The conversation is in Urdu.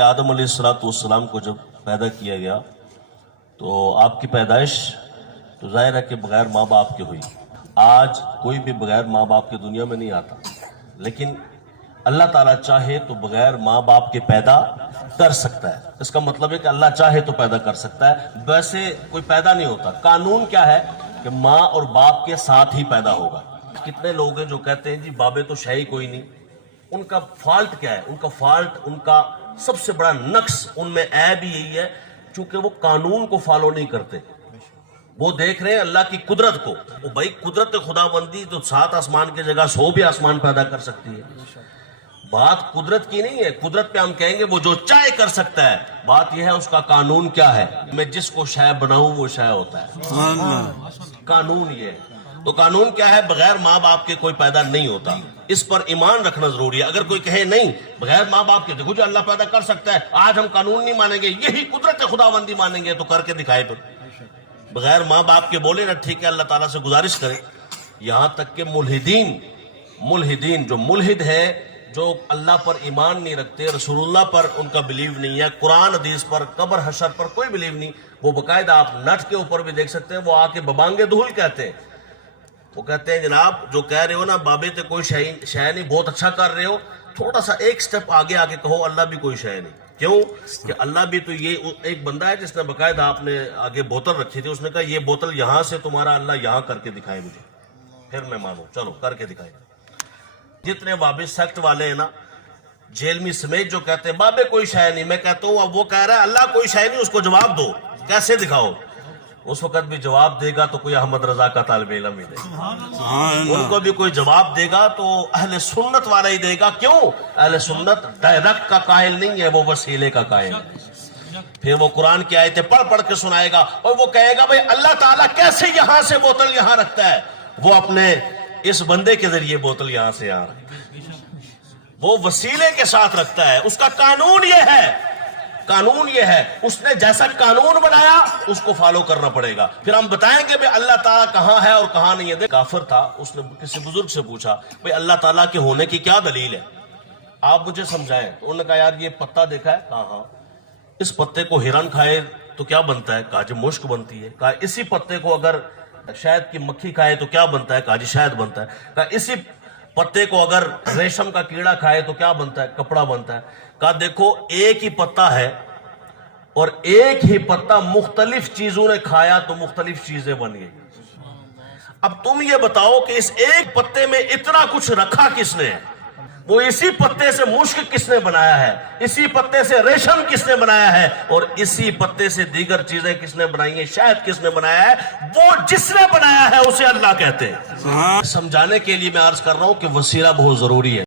آدم علیہ السلام کو جب پیدا کیا گیا تو آپ کی پیدائش تو ظاہر ہے کہ بغیر ماں باپ کے ہوئی۔ آج کوئی بھی بغیر ماں باپ کے دنیا میں نہیں آتا، لیکن اللہ تعالیٰ چاہے تو بغیر ماں باپ کے پیدا کر سکتا ہے۔ اس کا مطلب ہے کہ اللہ چاہے تو پیدا کر سکتا ہے، ویسے کوئی پیدا نہیں ہوتا۔ قانون کیا ہے کہ ماں اور باپ کے ساتھ ہی پیدا ہوگا۔ کتنے لوگ ہیں جو کہتے ہیں جی بابے تو شے ہی کوئی نہیں۔ ان کا فالٹ کیا ہے؟ ان کا فالٹ، ان کا سب سے بڑا نقص، ان میں عیب ہی یہی ہے چونکہ وہ قانون کو فالو نہیں کرتے۔ وہ دیکھ رہے ہیں اللہ کی قدرت کو۔ وہ بھائی قدرت خدا بندی تو 7 آسمان کی جگہ 100 بھی آسمان پیدا کر سکتی ہے۔ بات قدرت کی نہیں ہے، قدرت پہ ہم کہیں گے وہ جو چاہے کر سکتا ہے، بات یہ ہے اس کا قانون کیا ہے۔ میں جس کو شے بناؤں وہ شے ہوتا ہے، قانون یہ ہے۔ تو قانون کیا ہے؟ بغیر ماں باپ کے کوئی پیدا نہیں ہوتا۔ اس پر ایمان رکھنا ضروری ہے۔ اگر کوئی کہے نہیں بغیر ماں باپ کے دیکھو جو اللہ پیدا کر سکتا ہے، آج ہم قانون نہیں مانیں گے، یہی قدرت خداوندی مانیں گے، تو کر کے دکھائے پھر۔ بغیر ماں باپ کے بولے نا ٹھیک ہے، اللہ تعالیٰ سے گزارش کرے۔ یہاں تک کہ ملحدین جو ملحد ہیں، جو اللہ پر ایمان نہیں رکھتے، رسول اللہ پر ان کا بلیو نہیں ہے، قرآن حدیث پر، قبر حشر پر کوئی بلیو نہیں، وہ باقاعدہ آپ نٹ کے اوپر بھی دیکھ سکتے ہیں، وہ آ کے ببانگے دھول کہتے ہیں۔ وہ کہتے ہیں جناب جو کہہ رہے ہو نا بابے تے کوئی شے نہیں، بہت اچھا کر رہے ہو، تھوڑا سا ایک سٹیپ آگے آ کے کہو اللہ بھی کوئی شے نہیں۔ کیوں کہ اللہ بھی تو یہ ایک بندہ ہے جس نے باقاعدہ آپ نے آگے بوتل رکھی تھی، اس نے کہا یہ بوتل یہاں سے تمہارا اللہ یہاں کر کے دکھائے مجھے، پھر میں مانوں، چلو کر کے دکھائے۔ جتنے وابی سیکٹ والے ہیں نا، جیلمی سمیت جو کہتے ہیں بابے کوئی شے نہیں، میں کہتا ہوں اب وہ کہہ رہا ہے اللہ کوئی شے نہیں، اس کو جواب دو، کیسے دکھاؤ؟ اس وقت بھی جواب دے گا تو کوئی احمد رضا کا طالب علم ہی دے گا، ان کو بھی کوئی جواب دے گا تو اہل سنت والا ہی دے گا۔ کیوں؟ اہل سنت ڈائریکٹ کا قائل نہیں ہے، وہ وسیلے کا قائل ہے۔ پھر وہ قرآن کی آیتیں پڑھ کے سنائے گا اور وہ کہے گا بھئی اللہ تعالیٰ کیسے یہاں سے بوتل یہاں رکھتا ہے؟ وہ اپنے اس بندے کے ذریعے بوتل یہاں سے یہاں رکھتا ہے، وہ وسیلے کے ساتھ رکھتا ہے۔ اس کا قانون یہ ہے، قانون یہ ہے، اس نے جیسا قانون بنایا اس کو فالو کرنا پڑے گا۔ پھر ہم بتائیں گے بھئی اللہ تعالیٰ کہاں ہے اور کہاں نہیں ہے۔ کافر تھا، اس نے کسی بزرگ سے پوچھا بھئی اللہ تعالیٰ کے ہونے کی کیا دلیل ہے، آپ مجھے سمجھائیں۔ تو انہوں نے کہا یار یہ پتا دیکھا ہے؟ کہا ہاں۔ اس پتے کو ہرن کھائے تو کیا بنتا ہے؟ کہا جی مشک بنتی ہے۔ کہا اسی پتے کو اگر شہد کی مکھی کھائے تو کیا بنتا ہے؟ کہا جی شہد بنتا ہے۔ کہا اسی پتے کو اگر ریشم کا کیڑا کھائے تو کیا بنتا ہے؟ کپڑا بنتا ہے۔ کہا دیکھو ایک ہی پتا ہے اور ایک ہی پتا مختلف چیزوں نے کھایا تو مختلف چیزیں بن گئی۔ اب تم یہ بتاؤ کہ اس ایک پتے میں اتنا کچھ رکھا کس نے؟ وہ اسی پتے سے مشک کس نے بنایا ہے، اسی پتے سے ریشم کس نے بنایا ہے، اور اسی پتے سے دیگر چیزیں کس نے بنائی ہیں، شہد کس نے بنایا ہے؟ وہ جس نے بنایا ہے اسے اللہ کہتے ہیں۔ سمجھانے کے لیے میں عرض کر رہا ہوں کہ وسیلہ بہت ضروری ہے۔